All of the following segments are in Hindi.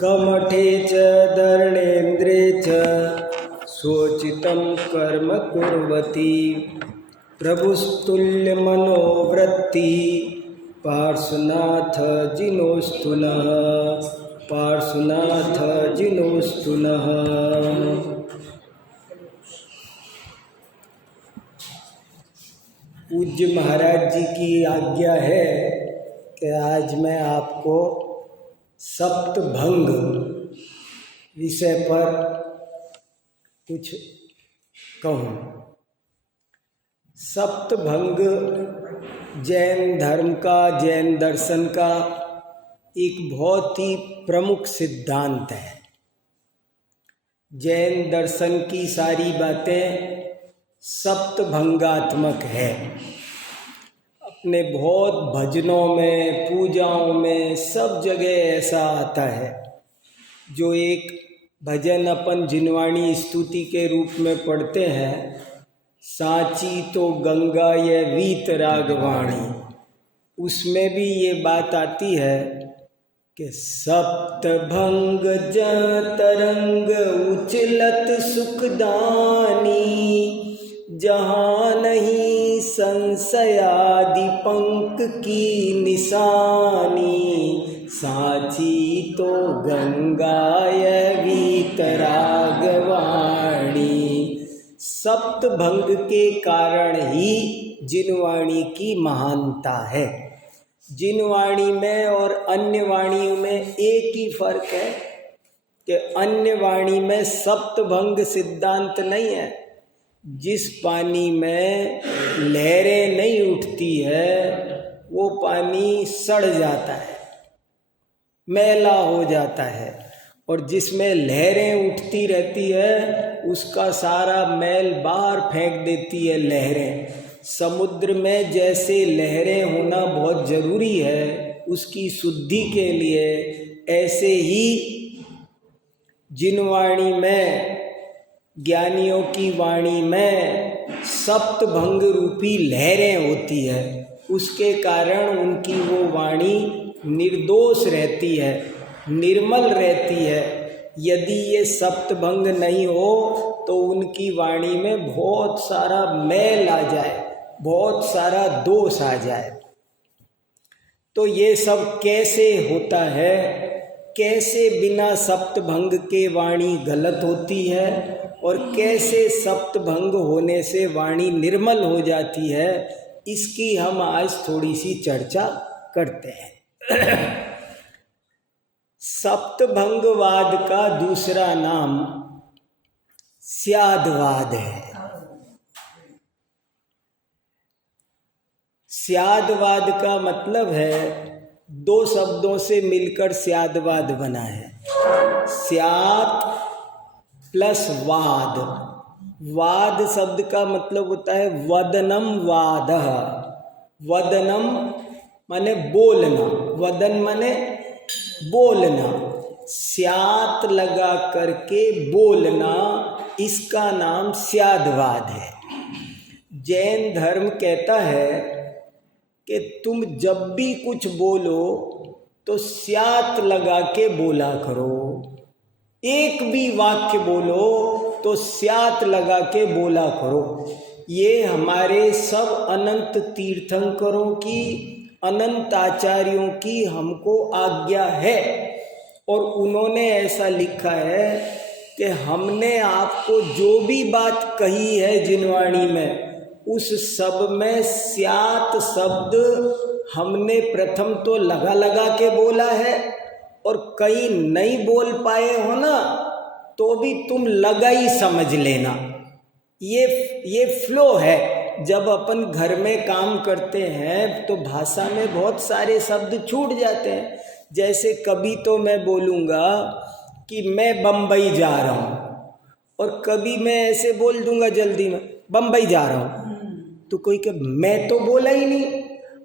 कमठे च धर्णेन्द्रे च स्वोचितं कर्म कुर्वती प्रभुस्तुल्यमनोवृत्ति पार्श्वनाथ जिनोस्तु नः पार्श्वनाथ जिनोस्तु नः। पूज्य महाराज जी की आज्ञा है कि आज मैं आपको सप्तभंग विषय पर कुछ कहूँ। सप्तभंग जैन धर्म का, जैन दर्शन का एक बहुत ही प्रमुख सिद्धांत है। जैन दर्शन की सारी बातें सप्तभंगात्मक है। अपने बहुत भजनों में, पूजाओं में, सब जगह ऐसा आता है। जो एक भजन अपन जिनवाणी स्तुति के रूप में पढ़ते हैं, सांची तो गंगा ये वीत रागवाणी, उसमें भी ये बात आती है कि सप्तभंग तरंग उचलत सुखदानी, जहाँ नहीं संशयादि पंक की निशानी, सांची तो गंगा ये वीत रागवाणी। सप्तभंग के कारण ही जिनवाणी की महानता है। जिनवाणी में और अन्य वाणियों में एक ही फर्क है कि अन्य वाणी में सप्तभंग सिद्धांत नहीं है। जिस पानी में लहरें नहीं उठती है वो पानी सड़ जाता है, मैला हो जाता है, और जिसमें लहरें उठती रहती है उसका सारा मैल बाहर फेंक देती है लहरें। समुद्र में जैसे लहरें होना बहुत ज़रूरी है उसकी शुद्धि के लिए, ऐसे ही जिनवाणी में, ज्ञानियों की वाणी में सप्तभंग रूपी लहरें होती है। उसके कारण उनकी वो वाणी निर्दोष रहती है, निर्मल रहती है। यदि ये सप्तभंग नहीं हो तो उनकी वाणी में बहुत सारा मैल आ जाए, बहुत सारा दोष आ जाए। तो ये सब कैसे होता है, कैसे बिना सप्तभंग के वाणी गलत होती है और कैसे सप्तभंग होने से वाणी निर्मल हो जाती है, इसकी हम आज थोड़ी सी चर्चा करते हैं। सप्तभंगवाद का दूसरा नाम स्यादवाद है। स्यादवाद का मतलब है, दो शब्दों से मिलकर स्यादवाद बना है। स्याद प्लस वाद। वाद शब्द का मतलब होता है वदनम वादः। वदनम माने बोलना, वदन माने बोलना, स्यात लगा करके बोलना, इसका नाम स्यादवाद है। जैन धर्म कहता है कि तुम जब भी कुछ बोलो तो स्यात लगा के बोला करो। एक भी वाक्य बोलो तो स्यात लगा के बोला करो। ये हमारे सब अनंत तीर्थंकरों की, अनंत आचार्यों की हमको आज्ञा है। और उन्होंने ऐसा लिखा है कि हमने आपको जो भी बात कही है जिनवाणी में, उस सब में स्यात शब्द हमने प्रथम तो लगा लगा के बोला है, और कहीं नहीं बोल पाए हो ना तो भी तुम लगा ही समझ लेना। ये फ्लो है। जब अपन घर में काम करते हैं तो भाषा में बहुत सारे शब्द छूट जाते हैं। जैसे कभी तो मैं बोलूँगा कि मैं बम्बई जा रहा हूँ, और कभी मैं ऐसे बोल दूँगा जल्दी में बम्बई जा रहा हूँ, तो कोई कहे मैं तो बोला ही नहीं।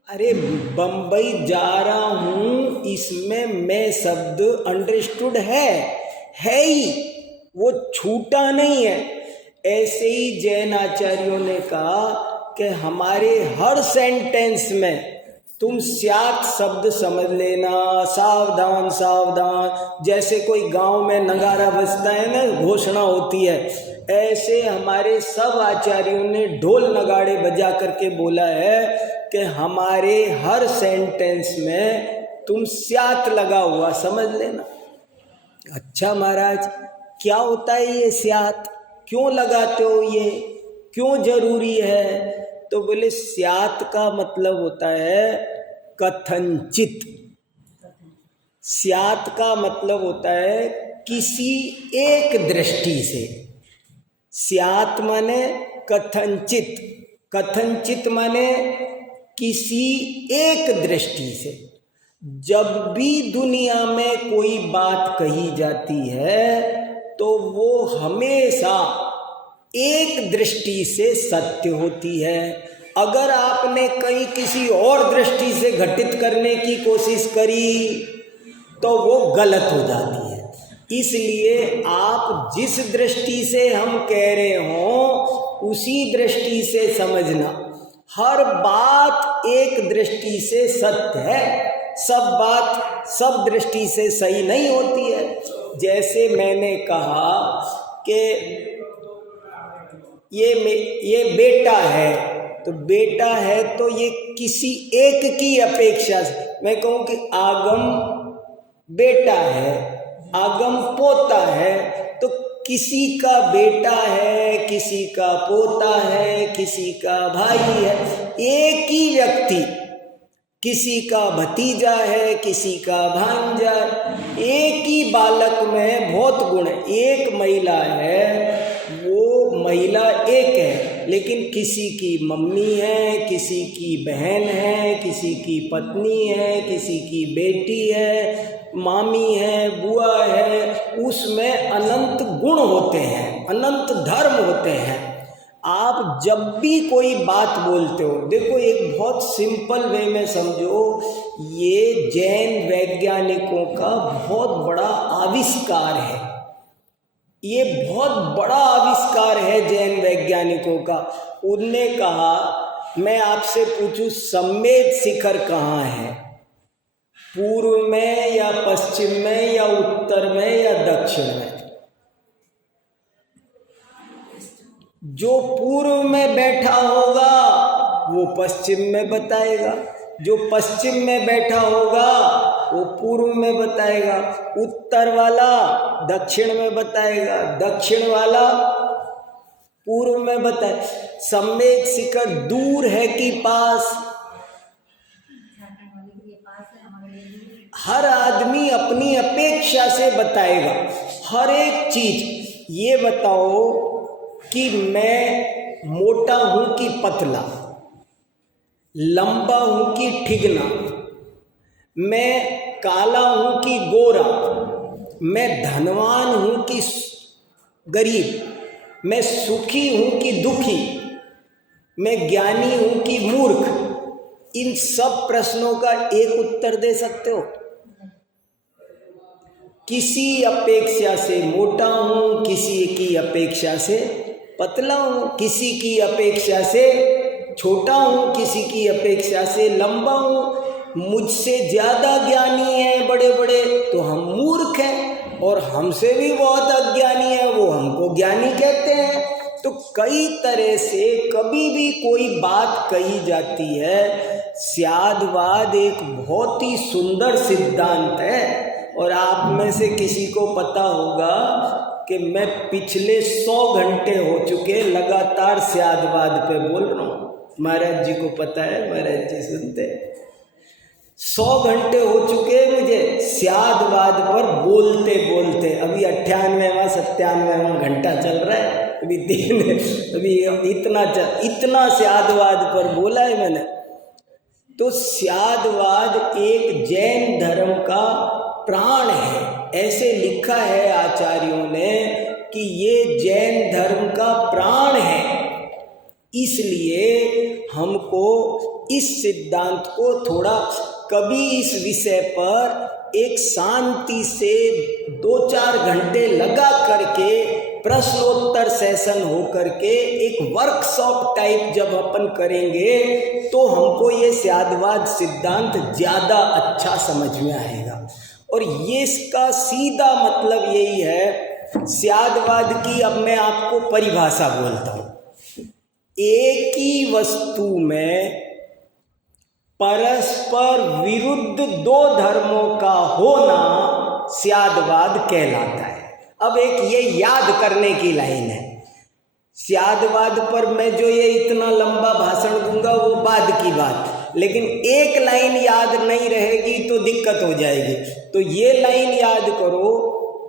अरे बम्बई जा रहा हूँ, इसमें मैं शब्द अंडरस्टूड है ही, वो छूटा नहीं है। ऐसे ही जैन आचार्यों ने कहा कि हमारे हर सेंटेंस में तुम स्यात शब्द समझ लेना, सावधान सावधान। जैसे कोई गांव में नगारा बजता है ना, घोषणा होती है, ऐसे हमारे सब आचार्यों ने ढोल नगाड़े बजा करके बोला है कि हमारे हर सेंटेंस में तुम स्यात लगा हुआ समझ लेना। अच्छा महाराज, क्या होता है ये स्यात, क्यों लगाते हो, ये क्यों जरूरी है? तो बोले स्यात का मतलब होता है कथनचित। स्यात का मतलब होता है किसी एक दृष्टि से। स्यात माने कथनचित, कथनचित माने किसी एक दृष्टि से। जब भी दुनिया में कोई बात कही जाती है तो वो हमेशा एक दृष्टि से सत्य होती है। अगर आपने कहीं किसी और दृष्टि से घटित करने की कोशिश करी तो वो गलत हो जाती है। इसलिए आप जिस दृष्टि से हम कह रहे हों उसी दृष्टि से समझना। हर बात एक दृष्टि से सत्य है, सब बात सब दृष्टि से सही नहीं होती है। जैसे मैंने कहा कि ये बेटा है, तो बेटा है तो ये किसी एक की अपेक्षा से, मैं कहूँ कि आगम बेटा है, आगम पोता है, तो किसी का बेटा है, किसी का पोता है, किसी का भाई है, एक ही व्यक्ति, किसी का भतीजा है, किसी का भांजा, एक ही बालक में बहुत गुण है। एक महिला है, वो महिला एक है, लेकिन किसी की मम्मी है, किसी की बहन है, किसी की पत्नी है, किसी की बेटी है, मामी है, बुआ है, उसमें अनंत गुण होते हैं, अनंत धर्म होते हैं। आप जब भी कोई बात बोलते हो, देखो एक बहुत सिंपल वे में समझो, ये जैन वैज्ञानिकों का बहुत बड़ा आविष्कार है। ये बहुत बड़ा आविष्कार है जैन वैज्ञानिकों का। उनने कहा, मैं आपसे पूछूं सम्मेद शिखर कहाँ है, पूर्व में या पश्चिम में या उत्तर में या दक्षिण में? जो पूर्व में बैठा होगा वो पश्चिम में बताएगा, जो पश्चिम में बैठा होगा वो पूर्व में बताएगा, उत्तर वाला दक्षिण में बताएगा, दक्षिण वाला पूर्व में बताए। सम्मेद शिखर दूर है कि पास? हर आदमी अपनी अपेक्षा से बताएगा हर एक चीज। ये बताओ कि मैं मोटा हूं कि पतला, लंबा हूं कि ठिगना, मैं काला हूं कि गोरा, मैं धनवान हूं कि गरीब, मैं सुखी हूं कि दुखी, मैं ज्ञानी हूं कि मूर्ख? इन सब प्रश्नों का एक उत्तर दे सकते हो? किसी अपेक्षा से मोटा हूं, किसी की अपेक्षा से पतला हूं, किसी की अपेक्षा से छोटा हूं, किसी की अपेक्षा से लंबा हूं। मुझसे ज़्यादा ज्ञानी हैं बड़े बड़े तो हम मूर्ख हैं, और हमसे भी बहुत अज्ञानी है वो हमको ज्ञानी कहते हैं। तो कई तरह से कभी भी कोई बात कही जाती है। स्यादवाद एक बहुत ही सुंदर सिद्धांत है, और आप में से किसी को पता होगा कि मैं पिछले 100 घंटे हो चुके लगातार स्यादवाद पे बोल रहा हूँ। महाराज जी को पता है, महाराज जी सुनते हैं। 100 घंटे हो चुके मुझे स्यादवाद पर बोलते बोलते। अभी 98वां 97वां घंटा चल रहा है, अभी इतना स्यादवाद पर बोला है मैंने। तो स्यादवाद एक जैन धर्म का प्राण है, ऐसे लिखा है आचार्यों ने कि ये जैन धर्म का प्राण है। इसलिए हमको इस सिद्धांत को थोड़ा कभी इस विषय पर एक शांति से 2-4 घंटे लगा करके प्रश्नोत्तर सेशन हो करके एक वर्कशॉप टाइप जब अपन करेंगे तो हमको ये स्यादवाद सिद्धांत ज़्यादा अच्छा समझ में आएगा। और ये इसका सीधा मतलब यही है, स्यादवाद की अब मैं आपको परिभाषा बोलता हूँ। एक ही वस्तु में परस्पर विरुद्ध दो धर्मों का होना स्यादवाद कहलाता है। अब एक ये याद करने की लाइन है, स्यादवाद पर मैं जो ये इतना लंबा भाषण दूंगा वो बाद की बात, लेकिन एक लाइन याद नहीं रहेगी तो दिक्कत हो जाएगी। तो ये लाइन याद करो,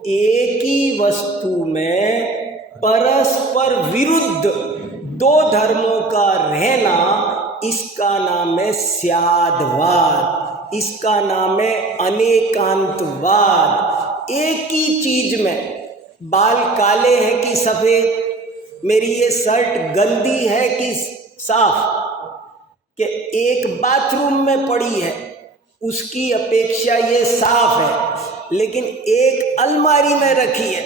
एक ही वस्तु में परस्पर विरुद्ध दो धर्मों का रहना, इसका नाम है स्यादवाद, इसका नाम है अनेकांतवाद। एक ही चीज में बाल काले हैं कि सफेद, मेरी ये शर्ट गंदी है कि साफ, कि एक बाथरूम में पड़ी है उसकी अपेक्षा ये साफ है, लेकिन एक अलमारी में रखी है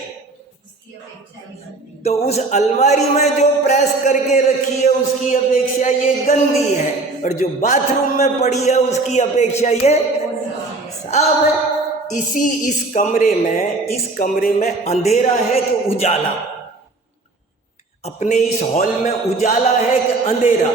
तो उस अलमारी में जो प्रेस करके रखी है उसकी अपेक्षा ये गंदी है, और जो बाथरूम में पड़ी है उसकी अपेक्षा ये साफ है। इस कमरे में अंधेरा है कि उजाला, अपने इस हॉल में उजाला है कि अंधेरा,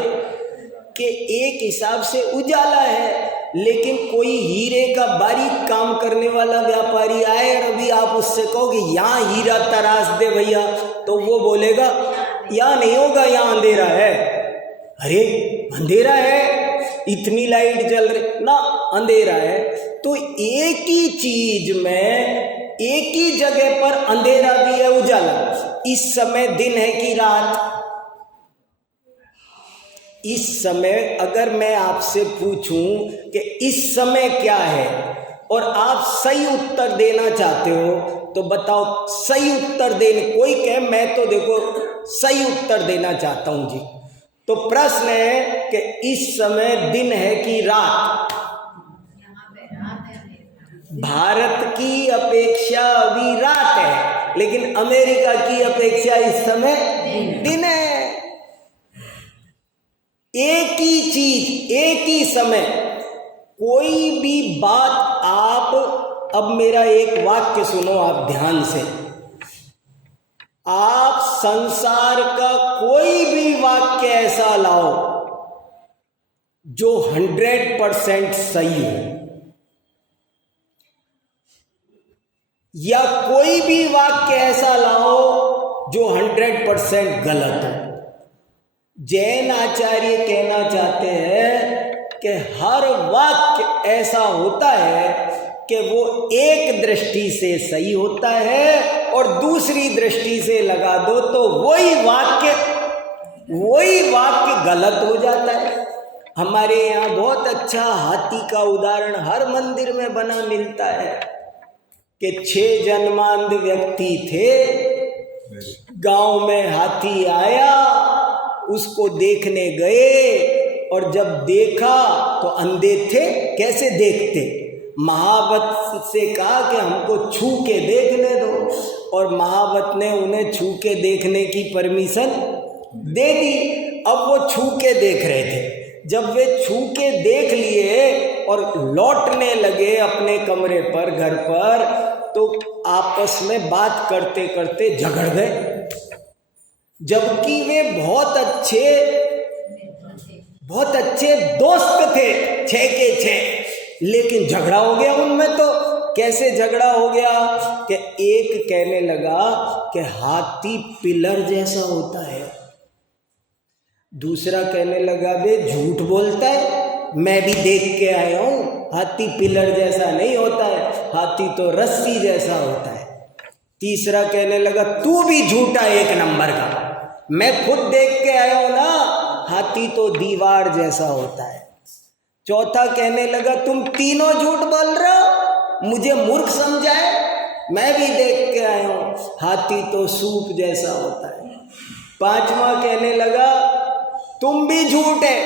के एक हिसाब से उजाला है, लेकिन कोई हीरे का बारीक काम करने वाला व्यापारी आए और अभी आप उससे कहो कि यहाँ हीरा तराश दे भैया, तो वो बोलेगा यहाँ नहीं होगा, यहाँ अंधेरा है। अरे अंधेरा है, इतनी लाइट जल रही ना, अंधेरा है। तो एक ही चीज में एक ही जगह पर अंधेरा भी है, उजाला। इस समय दिन है कि रात? इस समय अगर मैं आपसे पूछूं कि इस समय क्या है और आप सही उत्तर देना चाहते हो तो बताओ, सही उत्तर देने, कोई कहे मैं तो देखो सही उत्तर देना चाहता हूं जी, तो प्रश्न है कि इस समय दिन है कि रात? भारत की अपेक्षा अभी रात है, लेकिन अमेरिका की अपेक्षा इस समय दिन है। एक ही चीज, एक ही समय, कोई भी बात आप, अब मेरा एक वाक्य सुनो आप ध्यान से, आप संसार का कोई भी वाक्य ऐसा लाओ जो 100% सही हो, या कोई भी वाक्य ऐसा लाओ जो 100% गलत हो। जैन आचार्य कहना चाहते हैं कि हर वाक्य ऐसा होता है कि वो एक दृष्टि से सही होता है और दूसरी दृष्टि से लगा दो तो वही वाक्य गलत हो जाता है। हमारे यहाँ बहुत अच्छा हाथी का उदाहरण हर मंदिर में बना मिलता है कि 6 जन्मांध व्यक्ति थे, गांव में हाथी आया, उसको देखने गए और जब देखा तो अंधे थे, कैसे देखते? महावत से कहा कि हमको छू के देखने दो, और महावत ने उन्हें छू के देखने की परमिशन दे दी। अब वो छू के देख रहे थे, जब वे छू के देख लिए और लौटने लगे अपने कमरे पर, घर पर, तो आपस में बात करते करते झगड़ गए, जबकि वे बहुत अच्छे दोस्त थे, 6 के 6, लेकिन झगड़ा हो गया उनमें। तो कैसे झगड़ा हो गया कि एक कहने लगा कि हाथी पिलर जैसा होता है, दूसरा कहने लगा बे झूठ बोलता है, मैं भी देख के आया हूं, हाथी पिलर जैसा नहीं होता है, हाथी तो रस्सी जैसा होता है। तीसरा कहने लगा तू भी झूठा 1 नंबर का, मैं खुद देख के आया हूं ना, हाथी तो दीवार जैसा होता है। चौथा कहने लगा तुम तीनों झूठ बोल रहे हो, मुझे मूर्ख समझाए, मैं भी देख के आया हूं, हाथी तो सूप जैसा होता है। पांचवा कहने लगा तुम भी झूठ है,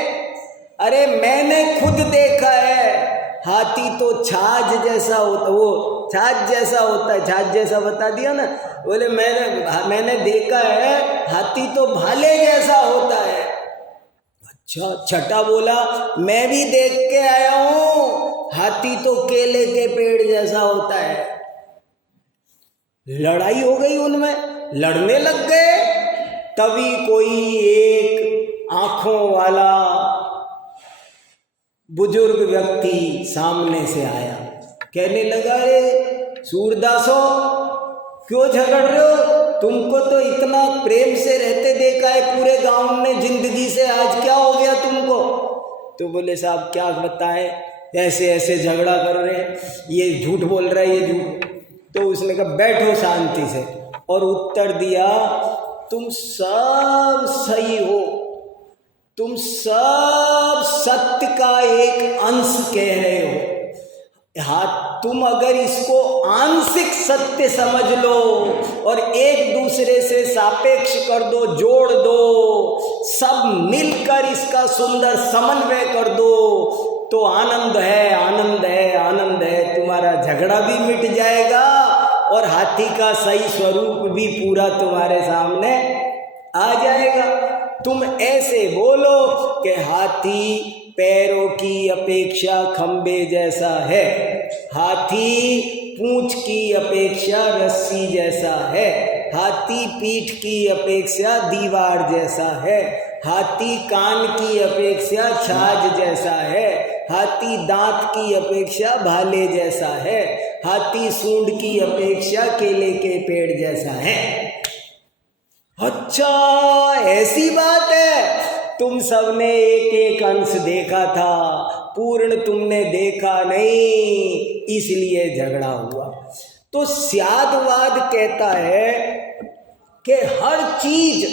अरे मैंने खुद देखा है, हाथी तो छाछ जैसा होता, वो छाछ जैसा होता है, छाछ जैसा बता दिया ना। बोले मैंने देखा है हाथी तो भाले जैसा होता है। अच्छा, छठा बोला मैं भी देख के आया हूं, हाथी तो केले के पेड़ जैसा होता है। लड़ाई हो गई उनमें, लड़ने लग गए। तभी कोई एक आंखों वाला बुजुर्ग व्यक्ति सामने से आया, कहने लगा रे सूरदासो क्यों झगड़ रहे हो? तुमको तो इतना प्रेम से रहते देखा है पूरे गांव में जिंदगी से, आज क्या हो गया तुमको? तो बोले साहब क्या बताएं, ऐसे ऐसे झगड़ा कर रहे हैं, ये झूठ बोल रहा है, ये झूठ। तो उसने कहा बैठो शांति से, और उत्तर दिया तुम सब सही हो, तुम सब सत्य का एक अंश कह रहे हो। हाँ, तुम अगर इसको आंशिक सत्य समझ लो और एक दूसरे से सापेक्ष कर दो, जोड़ दो, सब मिलकर इसका सुंदर समन्वय कर दो, तो आनंद है, आनंद है, आनंद है। तुम्हारा झगड़ा भी मिट जाएगा और हाथी का सही स्वरूप भी पूरा तुम्हारे सामने आ जाएगा। तुम ऐसे बोलो कि हाथी पैरों की अपेक्षा खंबे जैसा है, हाथी पूंछ की अपेक्षा रस्सी जैसा है, हाथी पीठ की अपेक्षा दीवार जैसा है, हाथी कान की अपेक्षा छाछ जैसा है, हाथी दांत की अपेक्षा भाले जैसा है, हाथी सूंड की अपेक्षा केले के पेड़ जैसा है। अच्छा ऐसी बात है, तुम सबने एक एक अंश देखा था, पूर्ण तुमने देखा नहीं, इसलिए झगड़ा हुआ। तो स्यादवाद कहता है कि हर चीज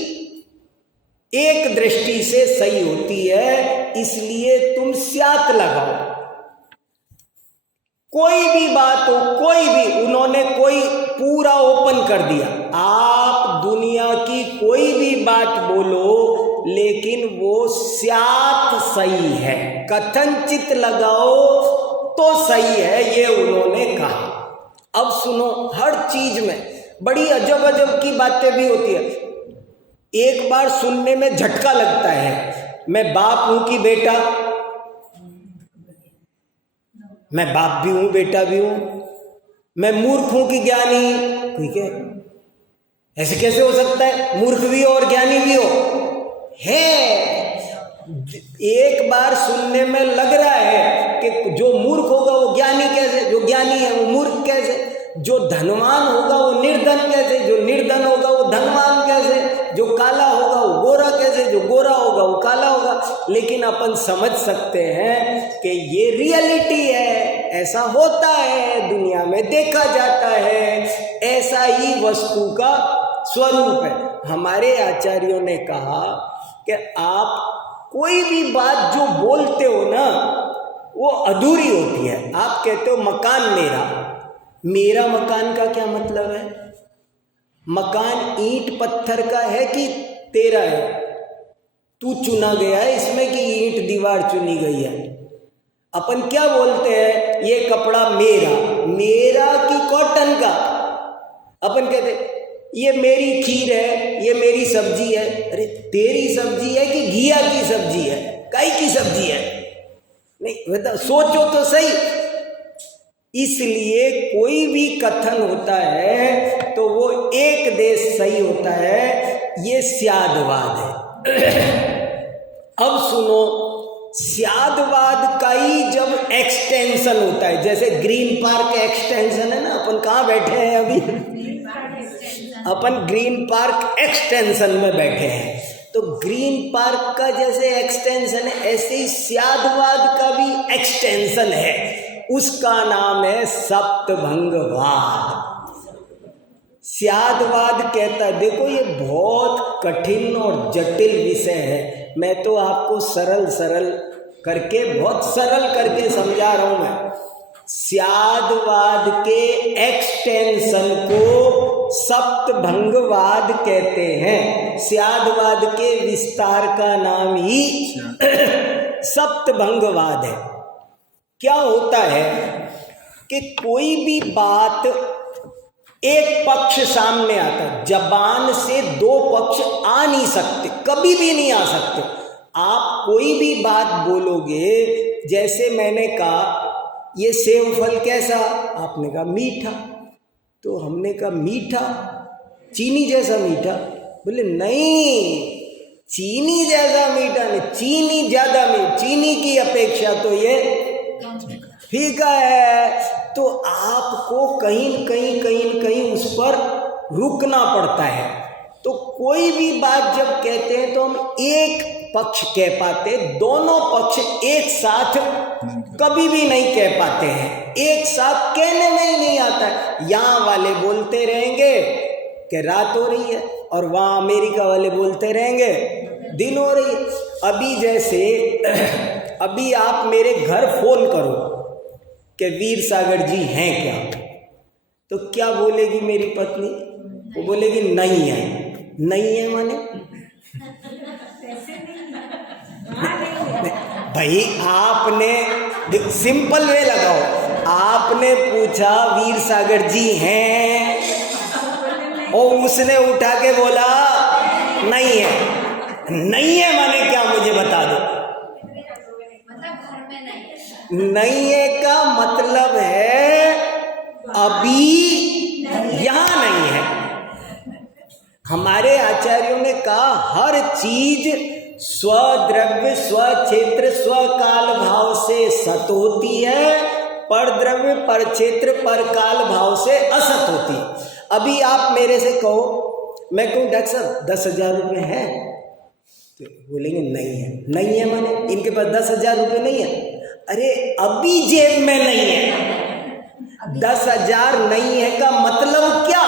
एक दृष्टि से सही होती है, इसलिए तुम स्यात लगाओ। कोई भी बात हो, कोई भी, उन्होंने कोई पूरा ओपन कर दिया, आप दुनिया की कोई भी बात बोलो लेकिन वो स्यात सही है, कथनचित लगाओ तो सही है, ये उन्होंने कहा। अब सुनो, हर चीज में बड़ी अजब अजब की बातें भी होती है। एक बार सुनने में झटका लगता है, मैं बाप हूं कि बेटा, मैं बाप भी हूं बेटा भी हूं, मैं मूर्ख हूं कि ज्ञानी, ठीक है, ऐसे कैसे हो सकता है, मूर्ख भी हो और ज्ञानी भी हो? है, एक बार सुनने में लग रहा है कि जो मूर्ख होगा वो ज्ञानी कैसे, जो ज्ञानी है वो मूर्ख कैसे, जो धनवान होगा वो निर्धन कैसे, जो निर्धन होगा वो धनवान कैसे, जो काला होगा वो गोरा कैसे, जो गोरा होगा वो काला होगा। लेकिन अपन समझ सकते हैं कि ये रियलिटी है, ऐसा होता है, दुनिया में देखा जाता है, ऐसा ही वस्तु का स्वरूप है। हमारे आचार्यों ने कहा कि आप कोई भी बात जो बोलते हो ना वो अधूरी होती है। आप कहते हो मकान मेरा, मेरा मकान का क्या मतलब है? मकान ईंट पत्थर का है कि तेरा है? तू चुना गया है इसमें कि ईंट दीवार चुनी गई है? अपन क्या बोलते हैं, ये कपड़ा मेरा, मेरा कि कॉटन का? अपन कहते ये मेरी खीर है, ये मेरी सब्जी है। अरे तेरी सब्जी है कि घिया की सब्जी है, काई की सब्जी है? नहीं बता, सोचो तो सही। इसलिए कोई भी कथन होता है तो वो एक देश सही होता है, ये स्यादवाद है। अब सुनो, स्यादवाद का ही जब एक्सटेंशन होता है, जैसे ग्रीन पार्क एक्सटेंशन है ना, अपन कहाँ बैठे हैं अभी, अपन ग्रीन पार्क एक्सटेंशन में बैठे हैं, तो ग्रीन पार्क का जैसे एक्सटेंशन है ऐसे ही स्यादवाद का भी एक्सटेंशन है, उसका नाम है सप्तभंगवाद। स्यादवाद कहता है, देखो ये बहुत कठिन और जटिल विषय है, मैं तो आपको सरल सरल करके, बहुत सरल करके समझा रहा हूं मैं। स्यादवाद के एक्सटेंशन को सप्तभंगवाद कहते हैं। स्यादवाद के विस्तार का नाम ही सप्तभंगवाद है। क्या होता है, कि कोई भी बात एक पक्ष सामने आता है, जबान से दो पक्ष आ नहीं सकते, कभी भी नहीं आ सकते। आप कोई भी बात बोलोगे, जैसे मैंने कहा ये सेब फल कैसा, आपने कहा मीठा, तो हमने कहा मीठा चीनी जैसा मीठा, बोले नहीं चीनी जैसा मीठा नहीं, चीनी ज़्यादा मीठा, चीनी की अपेक्षा तो ये फीका है। तो आपको कहीं उस पर रुकना पड़ता है। तो कोई भी बात जब कहते हैं तो हम एक पक्ष कह पाते, दोनों पक्ष एक साथ कभी भी नहीं कह पाते हैं, एक साथ कहने में ही नहीं आता है। यहाँ वाले बोलते रहेंगे कि रात हो रही है और वहाँ अमेरिका वाले बोलते रहेंगे दिन हो रही है। अभी जैसे अभी आप मेरे घर फोन करो कि वीर सागर जी हैं क्या, तो क्या बोलेगी मेरी पत्नी? वो बोलेगी नहीं है। नहीं है माने भाई आपने सिंपल वे लगाओ, आपने पूछा वीर सागर जी हैं और उसने उठा के बोला नहीं है। नहीं है माने क्या, मुझे बता दो। नहीं है का मतलब है अभी यहां नहीं है। हमारे आचार्यों ने कहा हर चीज स्वद्रव्य स्वक्षेत्र स्वकाल भाव से सत होती है, पर द्रव्य पर क्षेत्र पर काल भाव से असत होती है। अभी आप मेरे से कहो, मैं कहूँ डॉक्टर साहब 10,000 रुपये हैं, तो बोलेंगे नहीं है। नहीं है माने इनके पास 10,000 रुपये नहीं है। अरे अभी जेब में नहीं है। 10,000 नहीं है का मतलब क्या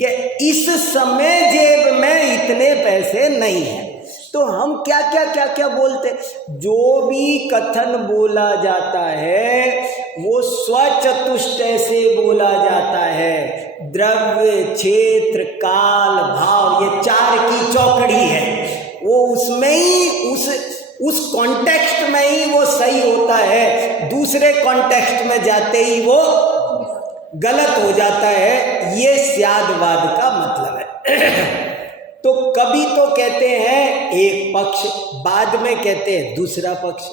कि इस समय जेब में इतने पैसे नहीं है। तो हम क्या बोलते, जो भी कथन बोला जाता है वो स्वचतुष्टय से बोला जाता है। द्रव्य क्षेत्र काल भाव ये चार की चौकड़ी है, वो उसमें ही उस कॉन्टेक्स्ट में ही वो सही होता है, दूसरे कॉन्टेक्स्ट में जाते ही वो गलत हो जाता है। ये स्यादवाद का मतलब है। तो कभी तो कहते हैं एक पक्ष, बाद में कहते हैं दूसरा पक्ष,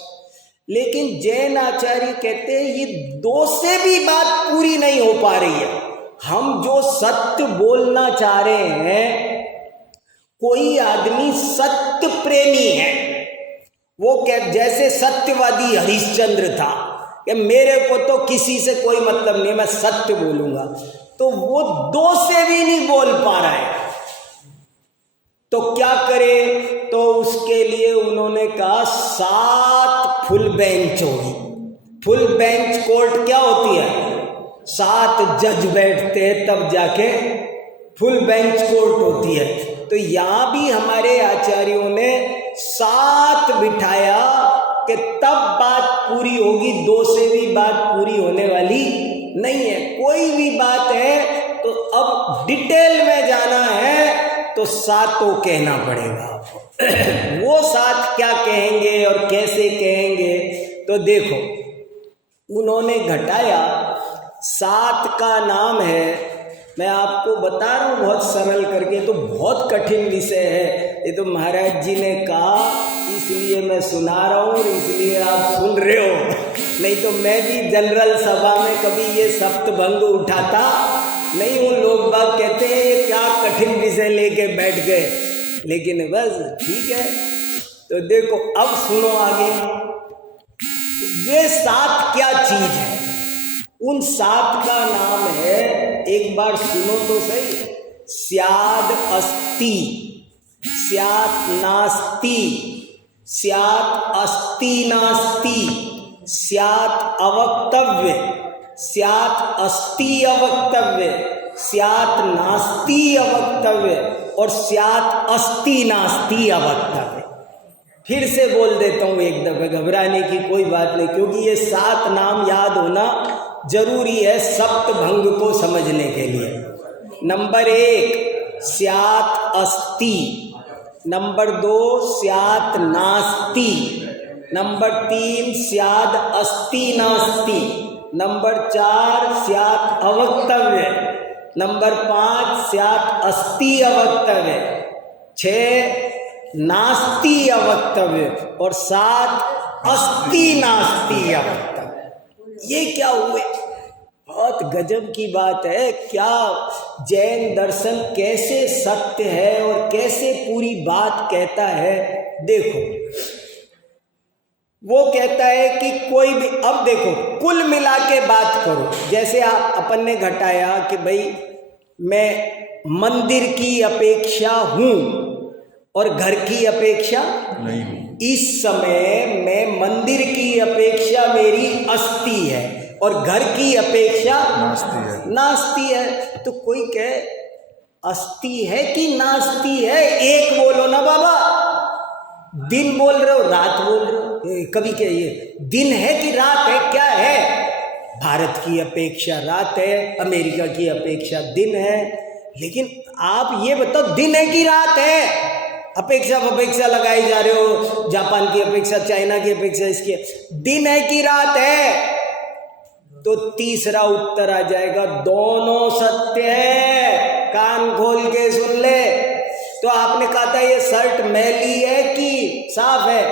लेकिन जैन आचार्य कहते हैं ये दो से भी बात पूरी नहीं हो पा रही है। हम जो सत्य बोलना चाह रहे हैं, कोई आदमी सत्य प्रेमी है, वो क्या जैसे सत्यवादी हरिश्चंद्र था कि मेरे को तो किसी से कोई मतलब नहीं, मैं सत्य बोलूंगा, तो वो दो से भी नहीं बोल पा रहा है। तो क्या करे, तो उसके लिए उन्होंने कहा 7 फुल बेंच होगी। फुल बेंच कोर्ट क्या होती है, 7 जज बैठते हैं तब जाके फुल बेंच कोर्ट होती है। तो यहाँ भी हमारे आचार्यों ने 7 बिठाया कि तब बात पूरी होगी, 2 से भी बात पूरी होने वाली नहीं है। कोई भी बात है तो अब डिटेल में जाना है तो 7 कहना पड़ेगा आपको। वो 7 क्या कहेंगे और कैसे कहेंगे, तो देखो उन्होंने घटाया 7 का नाम है, मैं आपको बता रहा हूँ बहुत सरल करके, तो बहुत कठिन विषय है ये तो महाराज जी ने कहा इसलिए मैं सुना रहा हूँ, इसलिए आप सुन रहे हो, नहीं तो मैं भी जनरल सभा में कभी ये सप्तभंग उठाता नहीं हूँ। लोग बात कहते हैं ये क्या कठिन विषय लेके बैठ गए, लेकिन बस ठीक है। तो देखो अब सुनो आगे, ये 7 क्या चीज है, उन 7 का नाम है, एक बार सुनो तो सही, स्याद अस्ति, स्यात् नास्ति, स्यात् अस्ति नास्ति, स्यात् अवक्तव्य, स्यात् अस्ति अवक्तव्य, स्यात् नास्ति अवक्तव्य और स्यात् अस्ति नास्ति अवक्तव्य। फिर से बोल देता हूँ एक दफे, घबराने की कोई बात नहीं, क्योंकि ये 7 नाम याद होना जरूरी है सप्तभंग को समझने के लिए। नंबर 1 स्यात् अस्ति, नंबर 2 स्यात् नास्ति, नंबर 3 स्याद् अस्ति नास्ति, नंबर 4 स्यात् अवक्तव्य, नंबर 5 स्यात् अस्ति अवक्तव्य, 6 नास्ति अवक्तव्य और 7 अस्ति नास्ति अवक्तव्य। ये क्या हुए? बहुत गजब की बात है। क्या जैन दर्शन कैसे सत्य है और कैसे पूरी बात कहता है। देखो, वो कहता है कि कोई भी, अब देखो कुल मिला के बात करो। जैसे अपन ने घटाया कि भाई मैं मंदिर की अपेक्षा हूं और घर की अपेक्षा नहीं हूं। इस समय मैं मंदिर की अपेक्षा मेरी अस्ति है और घर की अपेक्षा नास्ति है। तो कोई कहे अस्ति है कि नास्ति है, एक बोलो ना बाबा। दिन बोल रहे हो, रात बोल रहे हो, कभी कहिए दिन है कि रात है, क्या है? भारत की अपेक्षा रात है, अमेरिका की अपेक्षा दिन है। लेकिन आप ये बताओ दिन है कि रात है? अपेक्षा लगाई जा रहे हो, जापान की अपेक्षा, चाइना की अपेक्षा, इसकी दिन है कि रात है? तो तीसरा उत्तर आ जाएगा दोनों सत्य है। कान खोल के सुन ले। तो आपने कहा था ये शर्ट मैली है कि साफ है,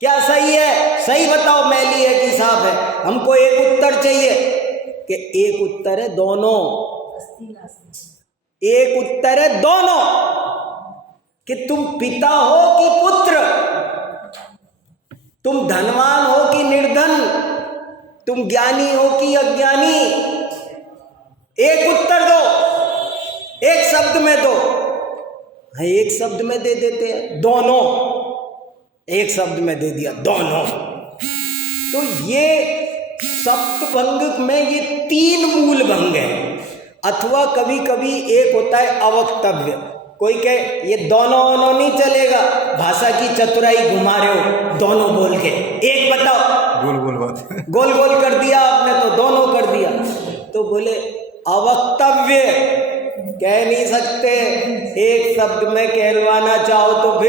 क्या सही है? सही बताओ, मैली है कि साफ है? हमको एक उत्तर चाहिए कि एक उत्तर है दोनों, एक उत्तर है दोनों, कि तुम पिता हो कि पुत्र, तुम धनवान हो कि निर्धन, तुम ज्ञानी हो कि अज्ञानी। एक उत्तर दो, एक शब्द में दो। हाँ, एक शब्द में दे देते हैं दोनों, एक शब्द में दे दिया दोनों। तो ये सप्तभंग में ये 3 मूल भंग है। अथवा कभी कभी एक होता है अवक्तव्य। कोई कहे ये दोनों नहीं चलेगा, भाषा की चतुराई घुमा रहे हो, दोनों बोल के एक बताओ, गोल बात, गोल कर दिया आपने, तो दोनों कर दिया। तो बोले अवक्तव्य कह नहीं सकते। एक शब्द में कहलवाना चाहो तो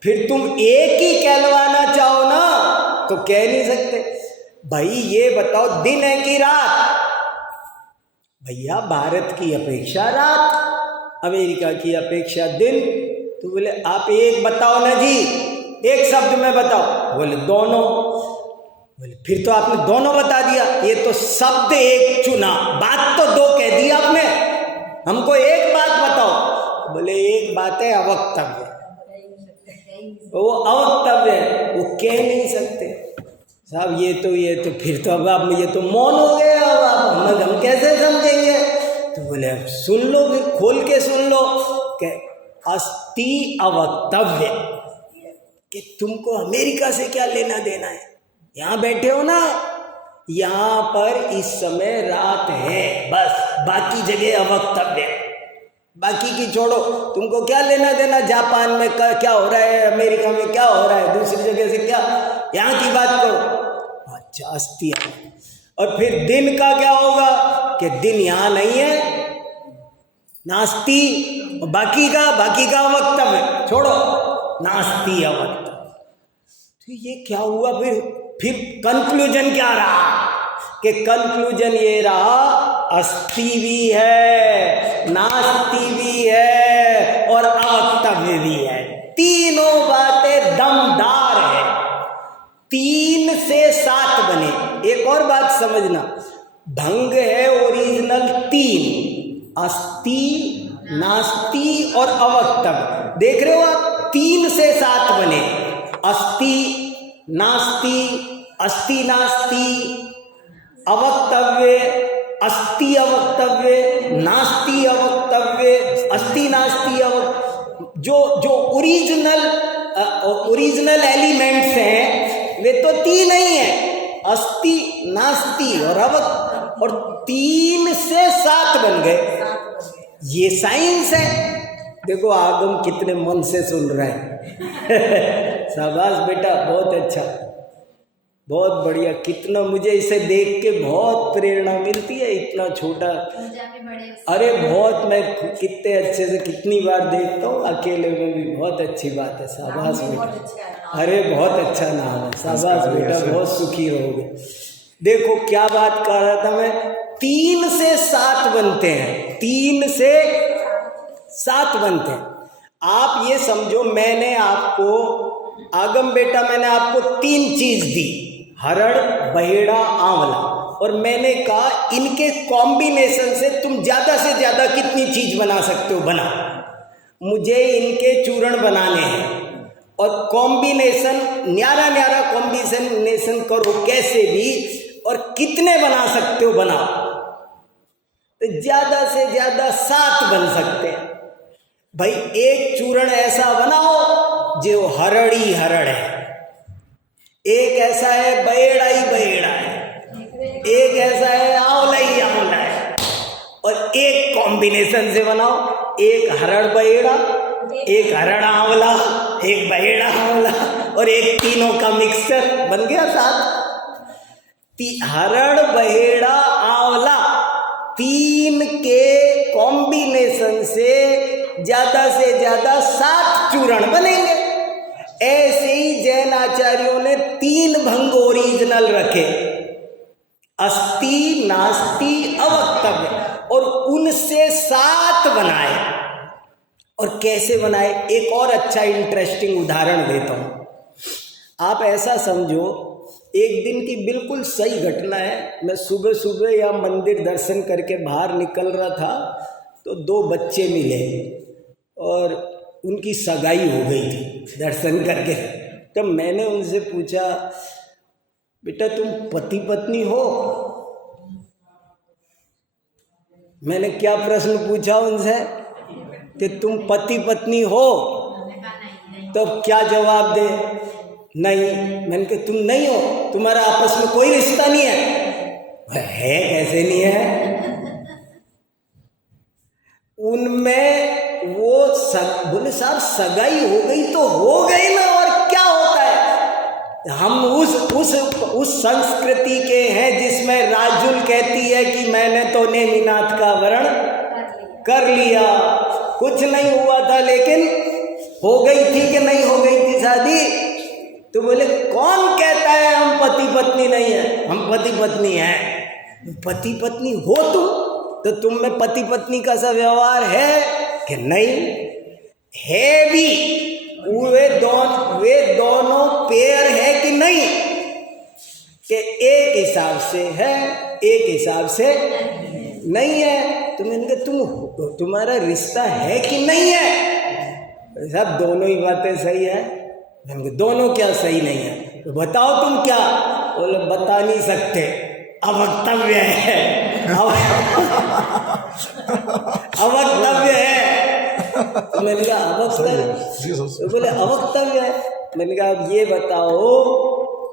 फिर तुम एक ही कहलवाना चाहो ना तो कह नहीं सकते। भाई ये बताओ दिन है कि रात? भैया भारत की अपेक्षा रात, अमेरिका की अपेक्षा दिन। तो बोले आप एक बताओ ना जी, एक शब्द में बताओ। बोले दोनों। बोले फिर तो आपने दोनों बता दिया, ये तो शब्द एक चुना, बात तो 2 कह दी आपने, हमको एक बात बताओ। बोले एक बात है अवक्तव्य, वो अवक्तव्य है, वो कह नहीं सकते साहब। ये तो फिर तो अब आप ये तो मौन हो गए, अब हम कैसे समझेंगे? तो बोले अब सुन लो, फिर खोल के सुन लो कि अस्ति अवक्तव्य, कि तुमको अमेरिका से क्या लेना देना है? यहाँ बैठे हो ना, यहाँ पर इस समय रात है बस, बाकी जगह अवक्तव्य, बाकी की छोड़ो। तुमको क्या लेना देना जापान में क्या हो रहा है, अमेरिका में क्या हो रहा है, दूसरी जगह से क्या, यहाँ की बात करो। अच्छा अस्ति। और फिर दिन का क्या होगा कि दिन यहाँ नहीं है, नास्ति। और बाकी का अवक्तव्य छोड़ो, नास्ति अवक्तव्य। तो ये क्या हुआ? फिर कंक्लूजन क्या रहा? कि कंक्लूजन ये रहा अस्ति भी है, नास्ति भी है और अवक्तव्य भी है। तीनों बातें दमदार है। 3 से 7 बने। एक और बात समझना, भंग है ओरिजिनल 3, अस्ति, नास्ति और अवक्तव्य। देख रहे हो आप, 3 से 7 बने। अस्ति नास्ति, अस्ति नास्ति, अवक्तव्य, अस्ति अवक्तव्य, नास्ति अवक्तव्य, अस्ति नास्ति अवक्तव्य। जो ओरिजिनल एलिमेंट्स हैं वे तो 3 नहीं है, अस्ति, नास्ति और अवक्तव्य, और 3 से 7 बन गए। ये साइंस है। देखो आगम कितने मन से सुन रहे हैं। शाबाश बेटा, बहुत अच्छा, बहुत बढ़िया। कितना मुझे इसे देख के बहुत प्रेरणा मिलती है, इतना छोटा। अरे बहुत, मैं कितने अच्छे से कितनी बार देखता हूँ अकेले में भी। बहुत अच्छी बात है, शाबाश बेटा। अरे बहुत अच्छा नाम है, शाबाश बेटा, बहुत सुखी रहोगे। देखो क्या बात कर रहा था मैं, 3 से 7 बनते हैं, 3 से 7 बनते हैं। आप ये समझो, मैंने आपको आगम बेटा, मैंने आपको 3 चीज दी, हरड़, बहेड़ा, आंवला, और मैंने कहा इनके कॉम्बिनेशन से तुम ज्यादा से ज्यादा कितनी चीज बना सकते हो, बना। मुझे इनके चूर्ण बनाने हैं और कॉम्बिनेशन, न्यारा न्यारा कॉम्बिनेशन करो कैसे भी, और कितने बना सकते हो बनाओ। तो ज्यादा से ज्यादा 7 बन सकते हैं भाई। एक चूर्ण ऐसा बनाओ जो हरड़ी हरड़ है, एक ऐसा है बहेड़ा ही बहेड़ा है, एक ऐसा है आंवला ही आंवला है, और एक कॉम्बिनेशन से बनाओ, एक हरड़ बहेड़ा, एक हरड़ आंवला, एक बहेड़ा आंवला, और एक तीनों का मिक्सचर बन गया 7। हरड़ बहेड़ा आंवला 3 के कॉम्बिनेशन से ज्यादा 7 चूर्ण बनेंगे। ऐसे ही जैन आचार्यों ने 3 भंग ओरिजिनल रखे, अस्ति, नास्ति, अवक्तव्य, और उनसे 7 बनाए। और कैसे बनाए, एक और अच्छा इंटरेस्टिंग उदाहरण देता हूं। आप ऐसा समझो, एक दिन की बिल्कुल सही घटना है। मैं सुबह सुबह या मंदिर दर्शन करके बाहर निकल रहा था तो 2 बच्चे मिले और उनकी सगाई हो गई थी दर्शन करके। तो मैंने उनसे पूछा, बेटा तुम पति पत्नी हो? मैंने क्या प्रश्न पूछा उनसे कि तुम पति पत्नी हो? तो क्या जवाब दे? नहीं। मैंने कहा तुम नहीं हो, तुम्हारा आपस में कोई रिश्ता नहीं है कैसे नहीं है? उनमें वो बोले साहब सगाई हो गई तो हो गई ना, और क्या होता है। हम उस संस्कृति के हैं जिसमें राजुल कहती है कि मैंने तो नेमिनाथ का वरण कर लिया, कुछ नहीं हुआ था लेकिन हो गई थी कि नहीं हो गई थी शादी। तो बोले कौन कहता है हम पति पत्नी नहीं है? हम पति पत्नी हैं। पति पत्नी हो तुम, तो तुम में पति पत्नी का सा व्यवहार है कि नहीं है? भी वे दोनों पेयर है कि नहीं, कि एक हिसाब से है एक हिसाब से नहीं है। तो मैंने कहा तुम्हारा रिश्ता है कि नहीं है? सब दोनों ही बातें सही है। मैंने कहा दोनों क्या सही नहीं है? तो बताओ तुम क्या? बोले बता नहीं सकते, अवक्तव्य है। अवक्तव्य है। तो मैंने कहा अवक्तव्य? तो बोले अवक्तव्य है। मैंने कहा अब ये बताओ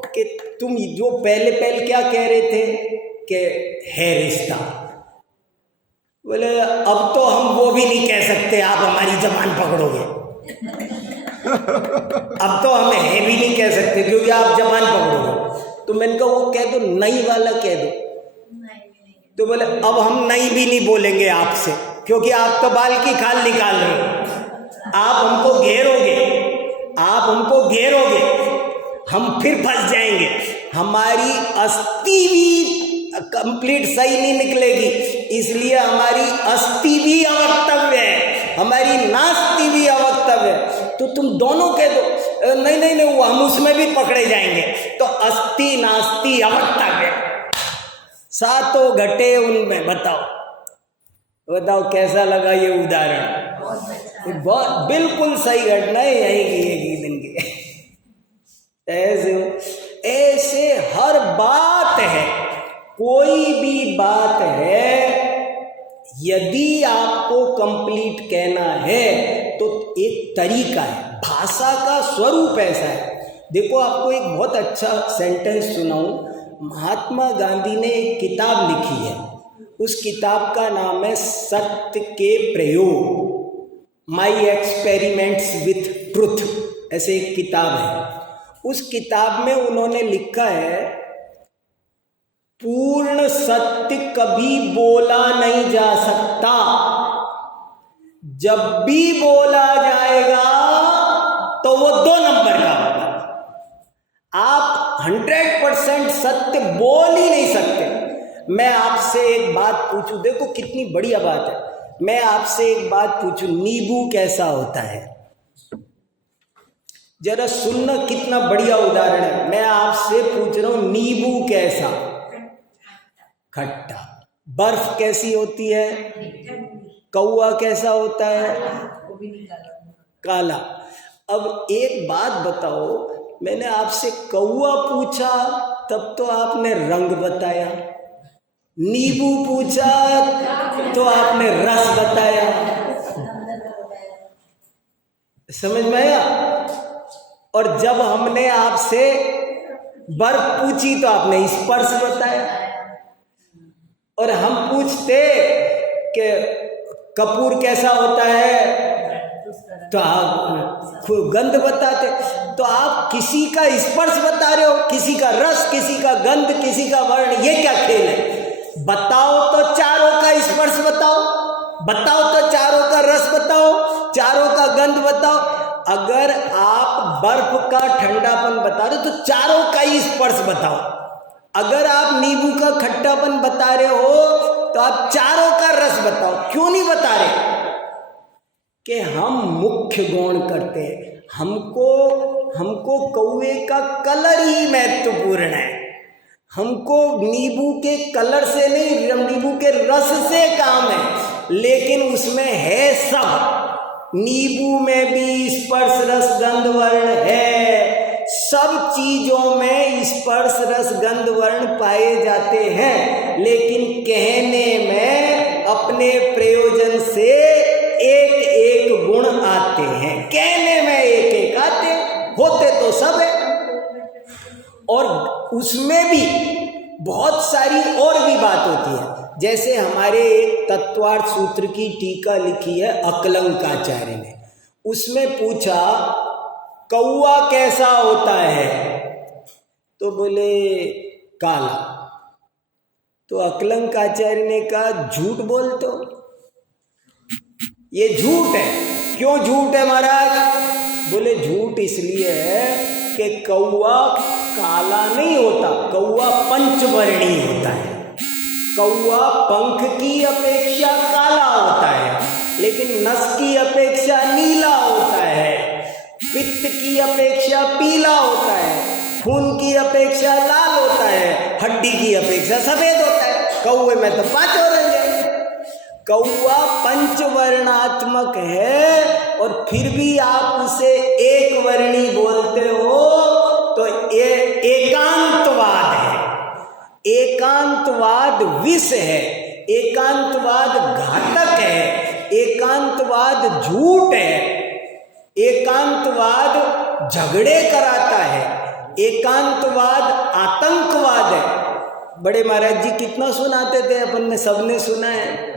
कि तुम जो पहले क्या कह रहे थे कि है रिश्ता, बोले अब तो हम वो भी नहीं कह सकते, आप हमारी जबान पकड़ोगे। अब तो हम है भी नहीं कह सकते क्योंकि आप जबान पकड़ोगे। तो मैंने कहा वो कह दो, नहीं वाला कह दो। तो बोले अब हम नहीं भी नहीं बोलेंगे आपसे, क्योंकि आप तो बाल की खाल निकाल रहे हो, आप हमको घेरोगे, हम फिर फंस जाएंगे, हमारी अस्थि भी कंप्लीट सही नहीं निकलेगी, इसलिए हमारी अस्थि भी अवक्तव्य है, हमारी नास्ति भी अवक्तव्य है। तो तुम दोनों कह दो। नहीं वो हम उसमें भी पकड़े जाएंगे। तो अस्थि नास्ति अवक्तव्य, 7 घटे उनमें। बताओ कैसा लगा ये उदाहरण? बहुत बिल्कुल सही घटना है, यही की एक दिन की। ऐसे हर बात है, कोई भी बात है, यदि आपको कंप्लीट कहना है तो एक तरीका है। भाषा का स्वरूप ऐसा है। देखो आपको एक बहुत अच्छा सेंटेंस सुनाऊं। महात्मा गांधी ने एक किताब लिखी है, उस किताब का नाम है सत्य के प्रयोग, माई एक्सपेरिमेंट्स विथ ट्रुथ, ऐसे एक किताब है। उस किताब में उन्होंने लिखा है, पूर्ण सत्य कभी बोला नहीं जा सकता, जब भी बोला जाएगा तो वो 2 नंबर का होगा। आप 100% सत्य बोल ही नहीं सकते। मैं आपसे एक बात पूछूं, देखो कितनी बढ़िया बात है। मैं आपसे एक बात पूछूं, नींबू कैसा होता है? जरा सुनना, कितना बढ़िया उदाहरण है। मैं आपसे पूछ रहा हूं नींबू कैसा? खट्टा। बर्फ कैसी होती है? कौआ कैसा होता है? काला। अब एक बात बताओ, मैंने आपसे कौआ पूछा तब तो आपने रंग बताया, नींबू पूछा तो आपने रस बताया। समझ में आया? और जब हमने आपसे बर्फ पूछी तो आपने स्पर्श बताया, और हम पूछते कि कपूर कैसा होता है तो आप गंध बताते। तो आप किसी का स्पर्श बता रहे हो, किसी का रस, किसी का गंध, किसी का वर्ण। ये क्या खेल है? बताओ तो चारों का स्पर्श बताओ, बताओ तो चारों का रस बताओ, चारों का गंध बताओ। अगर आप बर्फ का ठंडापन बता रहे हो तो चारों का ही स्पर्श बताओ। अगर आप नींबू का खट्टापन बता रहे हो तो आप चारों का रस बताओ। क्यों नहीं बता रहे? कि हम मुख्य गौण करते हैं। हमको कौवे का कलर ही महत्वपूर्ण है। हमको नींबू के कलर से नहीं, नींबू के रस से काम है। लेकिन उसमें है सब। नींबू में भी स्पर्श रस गंध वर्ण है। सब चीजों में स्पर्श रस गंध वर्ण पाए जाते हैं, लेकिन कहने में अपने प्रयोजन से एक एक गुण आते हैं। कहने में एक एक आते, होते तो सब है। और उसमें भी बहुत सारी और भी बात होती है। जैसे हमारे एक तत्वार्थ सूत्र की टीका लिखी है अकलंकाचार्य ने, उसमें पूछा कौआ कैसा होता है? तो बोले काला। तो अकलंकाचार्य ने कहा झूठ बोलते हो, ये झूठ है। क्यों झूठ है महाराज? बोले झूठ इसलिए है कि कौआ काला नहीं होता, कौआ पंचवर्णी होता है। कौआ पंख की अपेक्षा काला होता है, लेकिन नस की अपेक्षा नीला होता है, पित्त की अपेक्षा पीला होता है, खून की अपेक्षा लाल होता है, हड्डी की अपेक्षा सफेद होता है। कौए में तो 5 औरंग है। कौआ पंचवर्णात्मक है और फिर भी आप उसे एक वर्णी बोलते हो, तो ये एकांतवाद है। एकांतवाद विष है, एकांतवाद घातक है, एकांतवाद झूठ है, एकांतवाद झगड़े कराता है, एकांतवाद आतंकवाद है। बड़े महाराज जी कितना सुनाते थे, अपन ने सबने सुना है।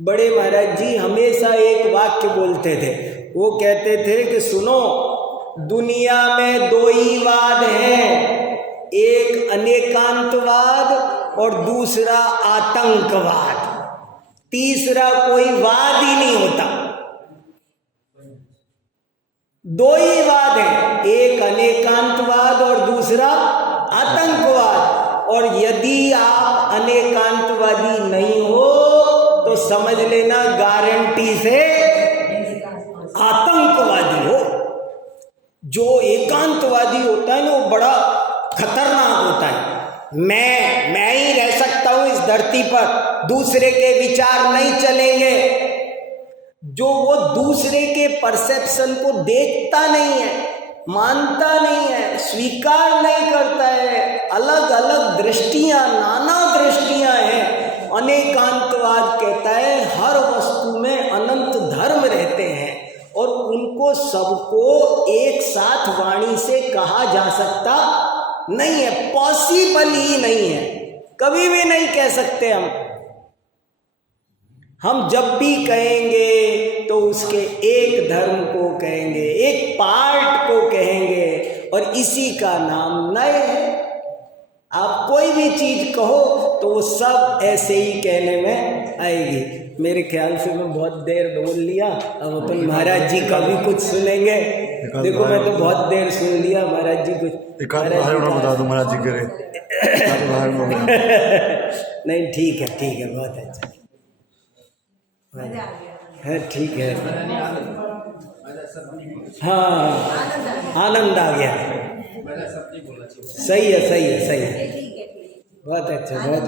बड़े महाराज जी हमेशा एक वाक्य बोलते थे। वो कहते थे कि सुनो, दुनिया में 2 ही वाद हैं, एक अनेकांतवाद और दूसरा आतंकवाद। तीसरा कोई वाद ही नहीं होता। 2 ही वाद हैं, एक अनेकांतवाद और दूसरा आतंकवाद। और यदि आप अनेकांतवादी नहीं हो तो समझ लेना गारंटी से आतंकवादी हो। जो एकांतवादी होता है ना, वो बड़ा खतरनाक होता है। मैं ही रह सकता हूं इस धरती पर, दूसरे के विचार नहीं चलेंगे। जो वो दूसरे के परसेप्शन को देखता नहीं है, मानता नहीं है, स्वीकार नहीं करता है। अलग अलग दृष्टियां, नाना दृष्टियां हैं। अनेकांतवाद कहता है हर वस्तु में अनंत धर्म रहते हैं और उनको सबको एक साथ वाणी से कहा जा सकता नहीं है, पॉसिबल ही नहीं है, कभी भी नहीं कह सकते हम जब भी कहेंगे तो उसके एक धर्म को कहेंगे, एक पार्ट को कहेंगे, और इसी का नाम नए है। आप कोई भी चीज कहो तो वो सब ऐसे ही कहने में आएगी। मेरे ख्याल से मैं बहुत देर बोल लिया, अब अपन महाराज जी का भी कुछ सुनेंगे। देखो मैं तो बहुत देर सुन लिया महाराज जी कुछ बता दूं महाराज जी करे। नहीं ठीक है बहुत अच्छा है, ठीक है। हाँ आनंद आ गया। सही है बहुत अच्छा बहुत